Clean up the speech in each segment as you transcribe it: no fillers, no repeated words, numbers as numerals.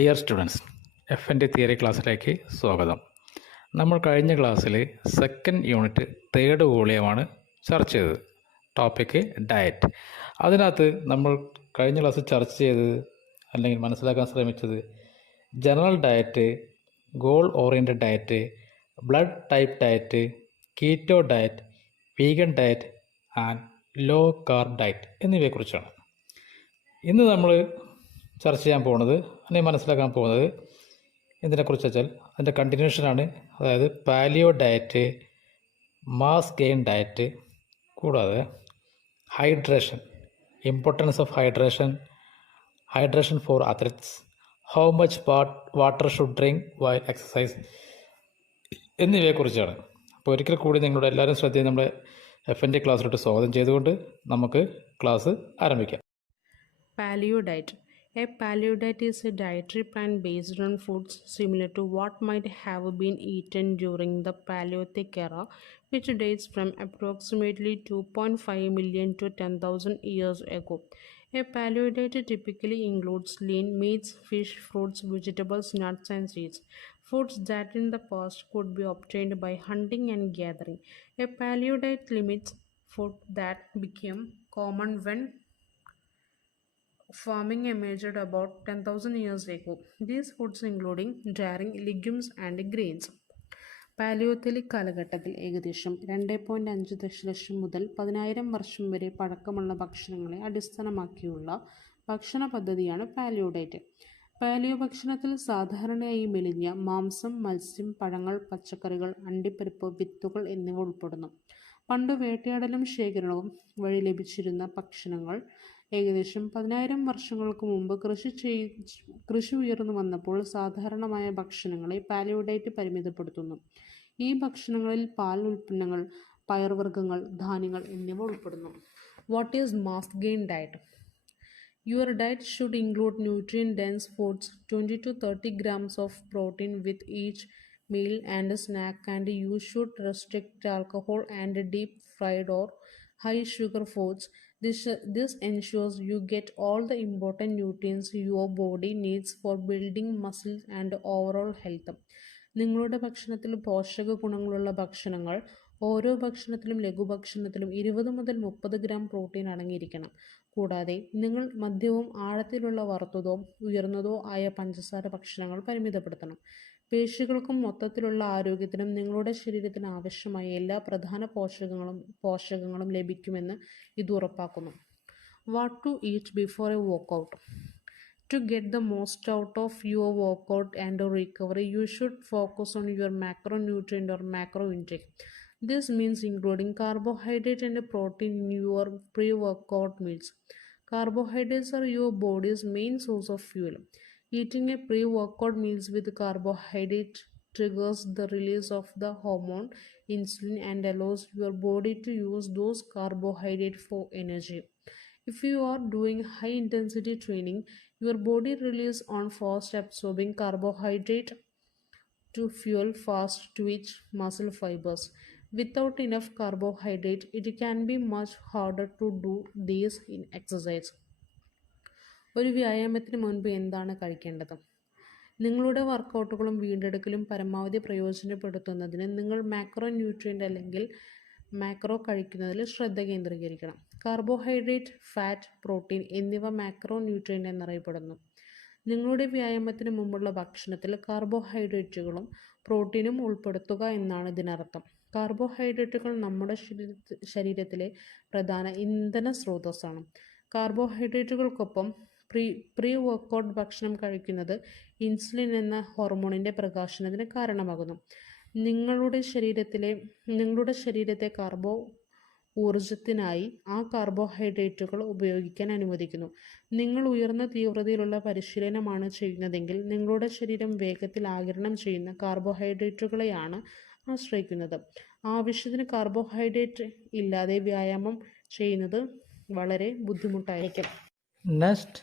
Dear students, എൻ്റെ theory ക്ലാസ്സിലേക്ക് സ്വാഗതം. നമ്മൾ കഴിഞ്ഞ ക്ലാസ്സിൽ സെക്കൻഡ് യൂണിറ്റ് തേർഡ് വോളിയമാണ് ചർച്ച ചെയ്തത്. Topic diet. അതിനകത്ത് നമ്മൾ കഴിഞ്ഞ ക്ലാസ്സിൽ ചർച്ച ചെയ്തത് അല്ലെങ്കിൽ മനസ്സിലാക്കാൻ ശ്രമിച്ചത് general diet, goal oriented diet, blood type diet, keto diet, vegan diet and low carb diet എന്നിവയെക്കുറിച്ചാണ്. ഇന്ന് നമ്മൾ ചർച്ച ചെയ്യാൻ പോകുന്നത് അല്ലെങ്കിൽ മനസ്സിലാക്കാൻ പോകുന്നത് എന്തിനെക്കുറിച്ച് വെച്ചാൽ അതിൻ്റെ കണ്ടിന്യൂഷനാണ്. അതായത് paleo diet, mass gain diet, കൂടാതെ hydration, importance of hydration for athletes, how much water should drink while exercise എന്നിവയെക്കുറിച്ചാണ്. അപ്പോൾ ഒരിക്കൽ കൂടി നിങ്ങളുടെ എല്ലാവരും ശ്രദ്ധയും നമ്മുടെ എൻ്റെ ക്ലാസ്സിലോട്ട് സ്വാഗതം ചെയ്തുകൊണ്ട് നമുക്ക് ക്ലാസ് ആരംഭിക്കാം. Paleo diet. A paleo diet is a dietary plan based on foods similar to what might have been eaten during the Paleolithic era, which dates from approximately 2.5 million to 10,000 years ago. A paleo diet typically includes lean meats, fish, fruits, vegetables, nuts, and seeds. Foods that in the past could be obtained by hunting and gathering. A paleo diet limits food that became common when farming emerged about 10,000 years ago. These foods including dairy, legumes and grains. പാലിയോത്തിലിക് കാലഘട്ടത്തിൽ ഏകദേശം 2.5 ദശലക്ഷം മുതൽ 10,000 വർഷം വരെ പഴക്കമുള്ള ഭക്ഷണങ്ങളെ അടിസ്ഥാനമാക്കിയുള്ള ഭക്ഷണ പദ്ധതിയാണ് പാലിയോ ഡയറ്റ്. പാലിയോ ഭക്ഷണത്തിൽ സാധാരണയായി മെലിഞ്ഞ മാംസം, മത്സ്യം, പഴങ്ങൾ, പച്ചക്കറികൾ, അണ്ടിപ്പരിപ്പ്, വിത്തുകൾ എന്നിവ ഉൾപ്പെടുന്നു. പണ്ട് വേട്ടയാടലും ശേഖരണവും വഴി ലഭിച്ചിരുന്ന ഭക്ഷണങ്ങൾ ഏകദേശം 10,000 വർഷങ്ങൾക്ക് മുമ്പ് കൃഷി ഉയർന്നു വന്നപ്പോൾ സാധാരണമായ ഭക്ഷണങ്ങളെ പാലിയോ ഡയറ്റ് പരിമിതപ്പെടുത്തുന്നു. ഈ ഭക്ഷണങ്ങളിൽ പാൽ ഉൽപ്പന്നങ്ങൾ, പയർവർഗ്ഗങ്ങൾ, ധാന്യങ്ങൾ എന്നിവ ഉൾപ്പെടുന്നു. What is mass gain diet? Your diet should include nutrient-dense foods, 20 to 30 grams of protein with each meal and snack, and you should restrict alcohol and deep-fried or high-sugar foods. This ensures you get all the important nutrients your body needs for building muscles and overall health. നിങ്ങളുടെ ഭക്ഷണത്തിൽ പോഷക ഗുണങ്ങളുള്ള ഭക്ഷണങ്ങൾ ഓരോ ഭക്ഷണത്തിലും ലഘുഭക്ഷണത്തിലും 20 മുതൽ 30 gram protein അടങ്ങിയിരിക്കണം. കൂടാതെ നിങ്ങൾ മധ്യവും ആഴത്തിലുള്ള വറുത്തതോ ഉയർന്നതോ ആയ പഞ്ചസാര ഭക്ഷണങ്ങൾ പരിമിതപ്പെടുത്തണം. പേശികൾക്കും മൊത്തത്തിലുള്ള ആരോഗ്യത്തിനും നിങ്ങളുടെ ശരീരത്തിന് ആവശ്യമായ എല്ലാ പ്രധാന പോഷകങ്ങളും ലഭിക്കുമെന്ന് ഇത് ഉറപ്പാക്കുന്നു. What to eat before a workout? To get the most out of your workout and recovery, you should focus on your macronutrient or macro intake. This means including carbohydrate and protein in your pre-workout meals. Carbohydrates are your body's main source of fuel. Eating a pre-workout meals with carbohydrate triggers the release of the hormone insulin and allows your body to use those carbohydrates for energy. If you are doing high intensity training, your body relies on fast absorbing carbohydrate to fuel fast twitch muscle fibers. Without enough carbohydrate, it can be much harder to do this in exercise. ഒരു വ്യായാമത്തിന് മുൻപ് എന്താണ് കഴിക്കേണ്ടത്? നിങ്ങളുടെ വർക്കൗട്ടുകളും വീണ്ടെടുക്കലും പരമാവധി പ്രയോജനപ്പെടുത്തുന്നതിന് നിങ്ങൾ macro nutrient അല്ലെങ്കിൽ macro കഴിക്കുന്നതിൽ ശ്രദ്ധ കേന്ദ്രീകരിക്കണം. കാർബോഹൈഡ്രേറ്റ്, ഫാറ്റ്, പ്രോട്ടീൻ എന്നിവ മാക്രോ ന്യൂട്രിയൻ്റ് എന്നറിയപ്പെടുന്നു. നിങ്ങളുടെ വ്യായാമത്തിന് മുമ്പുള്ള ഭക്ഷണത്തിൽ കാർബോഹൈഡ്രേറ്റുകളും പ്രോട്ടീനും ഉൾപ്പെടുത്തുക എന്നാണ് ഇതിനർത്ഥം. കാർബോഹൈഡ്രേറ്റുകൾ നമ്മുടെ ശരീരത്തിലെ പ്രധാന ഇന്ധന സ്രോതസ്സാണ്. കാർബോഹൈഡ്രേറ്റുകൾക്കൊപ്പം പ്രീ വർക്കൗട്ട് ഭക്ഷണം കഴിക്കുന്നത് ഇൻസുലിൻ എന്ന ഹോർമോണിൻ്റെ പ്രകാശനത്തിന് കാരണമാകുന്നു. നിങ്ങളുടെ ശരീരത്തെ ഊർജത്തിനായി ആ കാർബോഹൈഡ്രേറ്റുകൾ ഉപയോഗിക്കാൻ അനുവദിക്കുന്നു. നിങ്ങൾ ഉയർന്ന തീവ്രതയിലുള്ള പരിശീലനമാണ് ചെയ്യുന്നതെങ്കിൽ നിങ്ങളുടെ ശരീരം വേഗത്തിൽ ആഗിരണം ചെയ്യുന്ന കാർബോഹൈഡ്രേറ്റുകളെയാണ് ആശ്രയിക്കുന്നത്. ആവശ്യത്തിന് കാർബോഹൈഡ്രേറ്റ് ഇല്ലാതെ വ്യായാമം ചെയ്യുന്നത് വളരെ ബുദ്ധിമുട്ടായിരിക്കും. Next,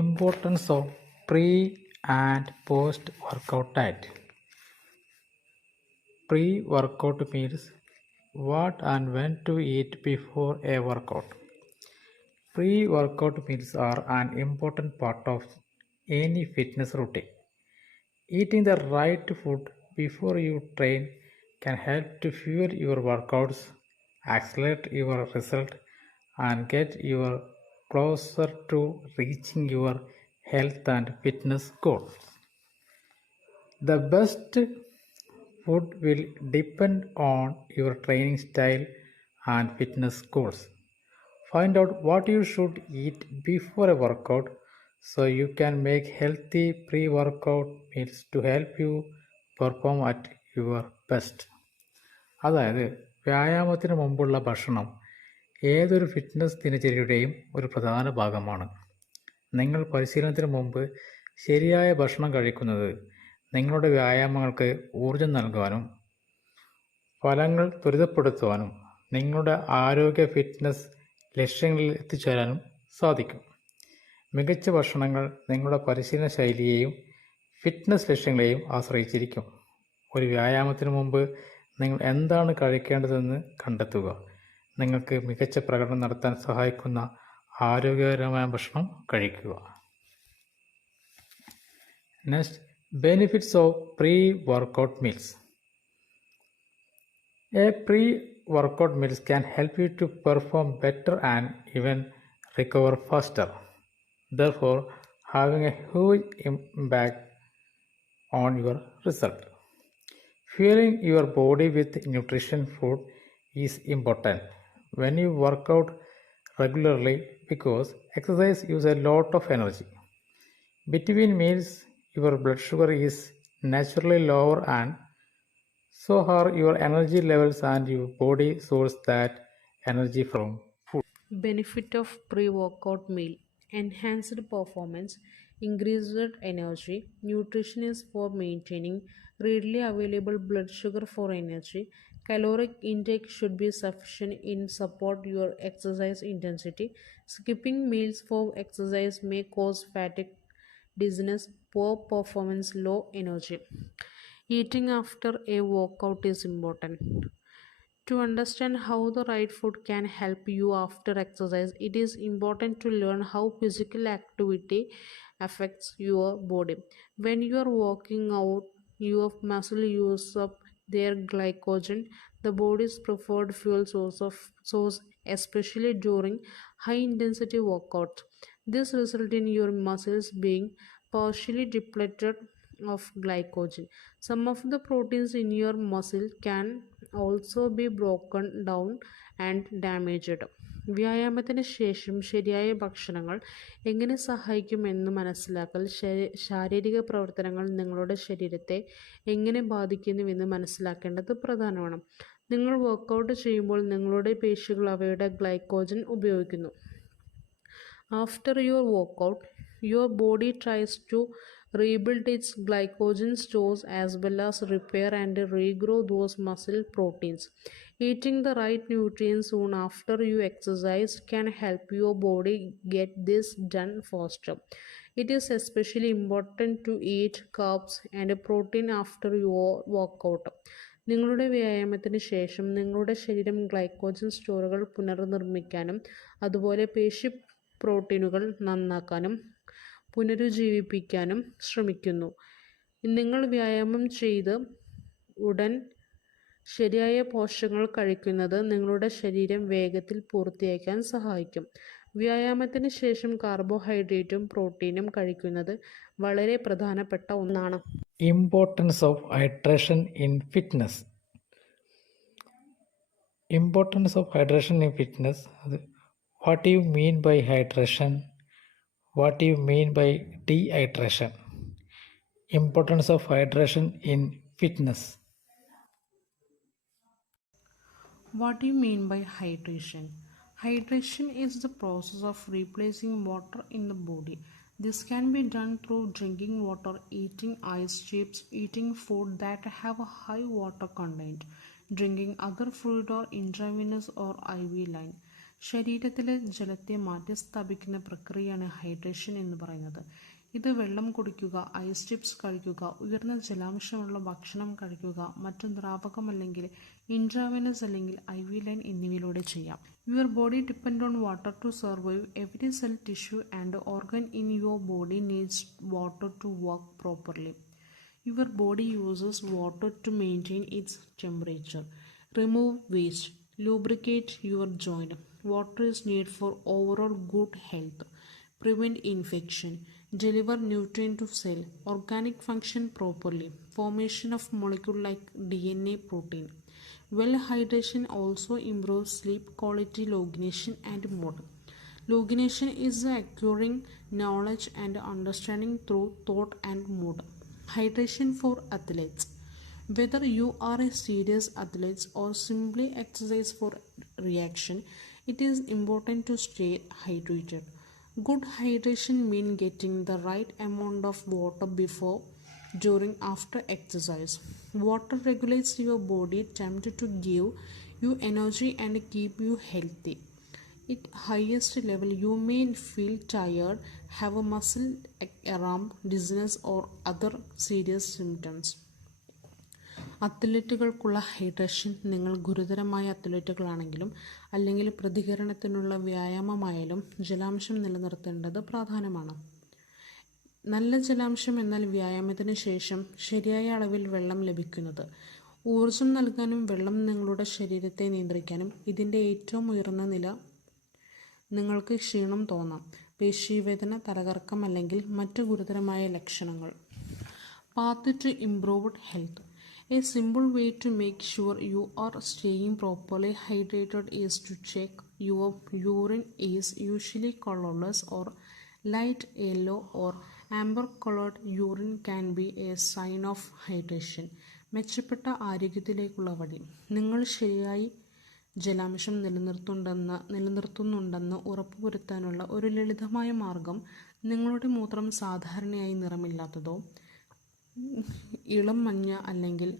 importance of pre and post workout diet. Pre workout meals, what and when to eat before a workout. Pre-workout meals are an important part of any fitness routine. Eating the right food before you train can help to fuel your workouts, accelerate your result, and get you closer to reaching your health and fitness goals. The best food will depend on your training style and fitness goals. Find out what you should eat before a workout so you can make healthy pre workout meals to help you perform at your best. അതായത് വ്യായാമത്തിന് മുമ്പുള്ള ഭക്ഷണം ഏതൊരു fitness ദിനചര്യയുടെയും ഒരു പ്രധാന ഭാഗമാണ്. നിങ്ങൾ പരിശീലനത്തിന് മുമ്പ് ശരിയായ ഭക്ഷണം കഴിക്കുന്നത് നിങ്ങളുടെ വ്യായാമങ്ങൾക്ക് ഊർജം നൽകാനും ഫലങ്ങൾ ത്വരിതപ്പെടുത്തുവാനും നിങ്ങളുടെ ആരോഗ്യ ഫിറ്റ്നസ് ലക്ഷ്യങ്ങളിൽ എത്തിച്ചേരാനും സാധിക്കും. മികച്ച ഭക്ഷണങ്ങൾ നിങ്ങളുടെ പരിശീലന ശൈലിയെയും ഫിറ്റ്നസ് ലക്ഷ്യങ്ങളെയും ആശ്രയിച്ചിരിക്കും. ഒരു വ്യായാമത്തിന് മുമ്പ് നിങ്ങൾ എന്താണ് കഴിക്കേണ്ടതെന്ന് കണ്ടെത്തുക. നിങ്ങൾക്ക് മികച്ച പ്രകടനം നടത്താൻ സഹായിക്കുന്ന ആരോഗ്യകരമായ ഭക്ഷണം കഴിക്കുക. Next, benefits of pre workout meals. A pre-workout meals can help you to perform better and even recover faster, therefore having a huge impact on your result. Fueling your body with nutrition food is important when you work out regularly because exercise uses a lot of energy. Between meals, your blood sugar is naturally lower and so are your energy levels and your body sources that energy from food. Benefit of pre-workout meal: enhanced performance, increased energy. Nutrition is for maintaining readily available blood sugar for energy. Caloric intake should be sufficient in support your exercise intensity. Skipping meals for exercise may cause fatigue, dizziness, poor performance, low energy. Eating after a workout is important. To understand how the right food can help you after exercise, it is important to learn how physical activity affects your body. When you are working out, your muscle use up their glycogen, the body's preferred fuel source, especially during high intensity workouts. This results in your muscles being partially depleted of glycogen. Some of the proteins in your muscle can also be broken down and damaged. വ്യായാമത്തിന് ശേഷം ശരിയായ ഭക്ഷണങ്ങൾ എങ്ങനെ സഹായിക്കുമെന്ന് മനസ്സിലാക്കൽ, ശാരീരിക പ്രവർത്തനങ്ങൾ നിങ്ങളുടെ ശരീരത്തെ എങ്ങനെ ബാധിക്കുന്നുവെന്ന് മനസ്സിലാക്കേണ്ടത് പ്രധാനമാണ്. നിങ്ങൾ വർക്കൗട്ട് ചെയ്യുമ്പോൾ നിങ്ങളുടെ പേശികൾ അവയുടെ ഗ്ലൈക്കോജൻ ഉപയോഗിക്കുന്നു. After your workout, your body tries to rebuild its glycogen stores as well as repair and regrow those muscle proteins. Eating the right nutrients soon after you exercise can help your body get this done faster. It is especially important to eat carbs and protein after your workout. നിങ്ങളുടെ വ്യായാമത്തിന് ശേഷം നിങ്ങളുടെ ശരീരം glycogen സ്റ്റോറുകൾ പുനർനിർമ്മിക്കാനും അതുപോലെ പേശി പ്രോട്ടീനുകൾ നന്നാക്കാനും പുനരുജ്ജീവിപ്പിക്കാനും ശ്രമിക്കുന്നു. നിങ്ങൾ വ്യായാമം ചെയ്ത് ഉടൻ ശരിയായ പോഷകങ്ങൾ കഴിക്കുന്നത് നിങ്ങളുടെ ശരീരം വേഗത്തിൽ പൂർത്തിയാക്കാൻ സഹായിക്കും. വ്യായാമത്തിന് ശേഷം കാർബോഹൈഡ്രേറ്റും പ്രോട്ടീനും കഴിക്കുന്നത് വളരെ പ്രധാനപ്പെട്ട ഒന്നാണ്. Importance of hydration in fitness. Importance of hydration in fitness. What do you mean by hydration? What do you mean by dehydration? Importance of hydration in fitness. What do you mean by hydration? Hydration is the process of replacing water in the body. This can be done through drinking water, eating ice chips, eating food that have a high water content, drinking other fluid or intravenous or IV line. ശരീരത്തിലെ ജലത്തെ മാറ്റിസ്ഥാപിക്കുന്ന പ്രക്രിയയാണ് hydration എന്ന് പറയുന്നത്. ഇത് വെള്ളം കുടിക്കുക, ice chips കഴിക്കുക, ഉയർന്ന ജലാംശമുള്ള ഭക്ഷണം കഴിക്കുക, മറ്റു ദ്രാവകം അല്ലെങ്കിൽ ഇൻട്രാവെനസ് അല്ലെങ്കിൽ IV ലൈൻ എന്നിവയിലൂടെ ചെയ്യാം. Your body depend on water to survive. Every cell, tissue and organ in your body needs water to work properly. Your body uses water to maintain its temperature, remove waste, lubricate your joint. Water is needed for overall good health, prevent infection, deliver nutrient to cell, organic function properly, formation of molecule like DNA, protein. Well hydration also improves sleep quality, cognition and mood. Cognition is acquiring knowledge and understanding through thought and mood. Hydration for athletes. Whether you are a serious athlete or simply exercise for reaction, it is important to stay hydrated. Good hydration means getting the right amount of water before, during, after exercise. Water regulates your body temperature to give you energy and keep you healthy. At highest level, you may feel tired, have a muscle alarm, dizziness or other serious symptoms. അത്ലറ്റുകൾക്കുള്ള hydration. നിങ്ങൾ ഗുരുതരമായ അത്ലറ്റുകളാണെങ്കിലും അല്ലെങ്കിൽ പ്രതികരണത്തിനുള്ള വ്യായാമമായാലും ജലാംശം നിലനിർത്തേണ്ടത് പ്രധാനമാണ്. നല്ല ജലാംശം എന്നാൽ വ്യായാമത്തിന് ശേഷം ശരിയായ അളവിൽ വെള്ളം ലഭിക്കുന്നത്. ഊർജം നൽകാനും വെള്ളം നിങ്ങളുടെ ശരീരത്തെ നിയന്ത്രിക്കാനും. ഇതിൻ്റെ ഏറ്റവും ഉയർന്ന നില നിങ്ങൾക്ക് ക്ഷീണം തോന്നാം, പേശീവേദന, തലകറക്കം അല്ലെങ്കിൽ മറ്റ് ഗുരുതരമായ ലക്ഷണങ്ങൾ. Path to improved health. A simple way to make sure you are staying properly hydrated is to check your urine is usually colorless or light yellow or amber colored. Urine can be a sign of hydration. മെച്ചപ്പെട്ട ആരോഗ്യത്തിലേക്കുള്ള വഴി. നിങ്ങൾ ശരിയായി ജലാംശം നിലനിർത്തുന്നുണ്ടെന്ന് ഉറപ്പുവരുത്താനുള്ള ഒരു ലളിതമായ മാർഗം നിങ്ങളുടെ മൂത്രം സാധാരണയായി നിറമില്ലാത്തതോ ഇളം മഞ്ഞ അല്ലെങ്കിൽ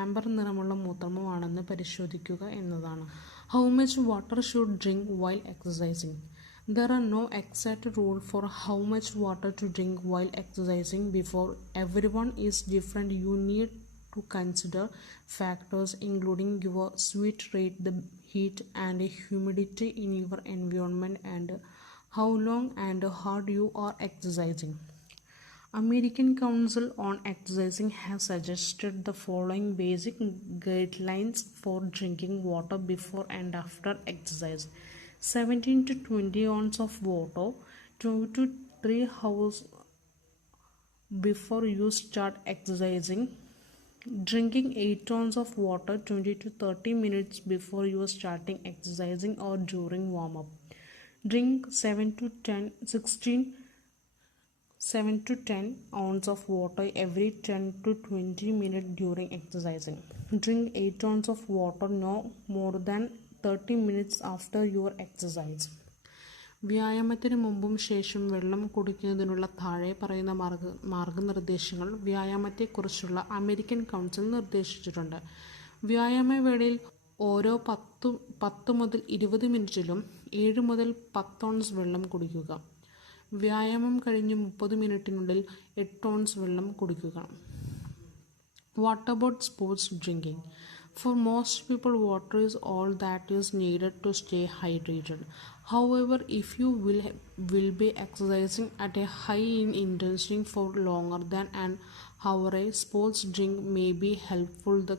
ആംബർ നിറമുള്ള മൂത്രമോ ആണെന്ന് പരിശോധിക്കുക എന്നതാണ്. How much water should drink while exercising. There are no exact rule for how much water to drink while exercising. Before everyone is different. You need to consider factors including your sweat rate, the heat and humidity in your environment, and how long and hard you are exercising. American Council on Exercising has suggested the following basic guidelines for drinking water before and after exercise. 17 to 20 ounces of water 2 to 3 hours before you start exercising. Drinking 8 ounces of water 20 to 30 minutes before you are starting exercising or during warm-up. Drink 7 to 10 ounces of water every 10 to 20 minutes during exercising. Drink 8 ounces of water no more than 30 minutes after your exercise. വ്യായാമത്തിന് മുമ്പും ശേഷം വെള്ളം കുടിക്കുന്നതിനുള്ള താഴെ പറയുന്ന മാർഗനിർദ്ദേശങ്ങൾ വ്യായാമത്തെക്കുറിച്ചുള്ള American council നിർദ്ദേശിച്ചിട്ടുണ്ട്. വ്യായാമവേളയിൽ ഓരോ 10 മുതൽ 20 മിനിറ്റിലും 7 മുതൽ 10 ഓൺസ് വെള്ളം കുടിക്കുക. വ്യായാമം കഴിഞ്ഞ് 30 മിനിറ്റിനുള്ളിൽ 8 ഓൺസ് വെള്ളം കുടിക്കുക. What about sports drinking? For most people, water is all that is needed to stay hydrated. However, if you will be exercising at a high intensity for longer than an hour, a sports drink may be helpful. The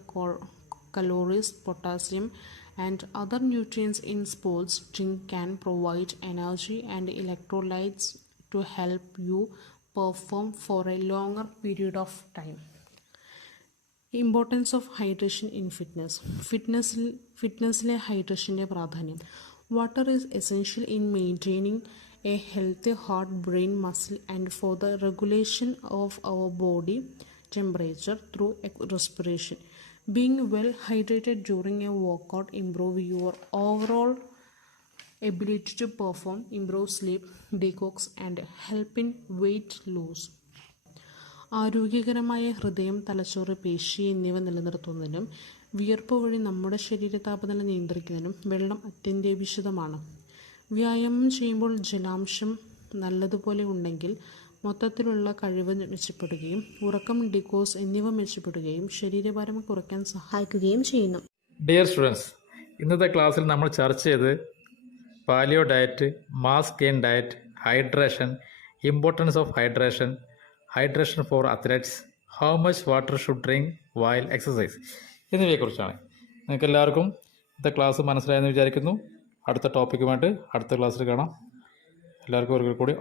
calories, potassium, and other nutrients in sports drink can provide energy and electrolytes to help you perform for a longer period of time. Importance of hydration in ഫിറ്റ്നസ്സിലെ ഹൈഡ്രേഷൻ്റെ പ്രാധാന്യം. Water is essential in maintaining a healthy heart, brain, muscle and for the regulation of our body temperature through respiration. Being well hydrated during a workout improve your overall ability to perform, improve sleep, detox and help in weight loss. ആരോഗ്യകരമായ ഹൃദയം, തലച്ചോറ്, പേശി എന്നിവ നിലനിർത്തുന്നതിനും വിയർപ്പ് വഴി നമ്മുടെ ശരീര താപനില നിയന്ത്രിക്കുന്നതിനും വെള്ളം അത്യന്താപേക്ഷിതമാണ്. വ്യായാമം ചെയ്യുമ്പോൾ ജലാംശം നല്ലതുപോലെ ഉണ്ടെങ്കിൽ മൊത്തത്തിലുള്ള കഴിവ് മെച്ചപ്പെടുകയും ഉറക്കം, ഗ്ലൂക്കോസ് എന്നിവ മെച്ചപ്പെടുകയും ശരീരഭാരം കുറയ്ക്കാൻ സഹായിക്കുകയും ചെയ്യുന്നു. ഡിയർ സ്റ്റുഡൻസ്, ഇന്നത്തെ ക്ലാസ്സിൽ നമ്മൾ ചർച്ച ചെയ്ത് paleo diet, mass gain diet, hydration, importance of hydration, hydration for athletes, how much water should drink while exercise എന്നിവയെക്കുറിച്ചാണ്. നിങ്ങൾക്ക് എല്ലാവർക്കും ഇന്നത്തെ ക്ലാസ് മനസ്സിലായെന്ന് വിചാരിക്കുന്നു. അടുത്ത ടോപ്പിക്കുമായിട്ട് അടുത്ത ക്ലാസ്സിൽ കാണാം. എല്ലാവർക്കും ഒരിക്കൽ കൂടി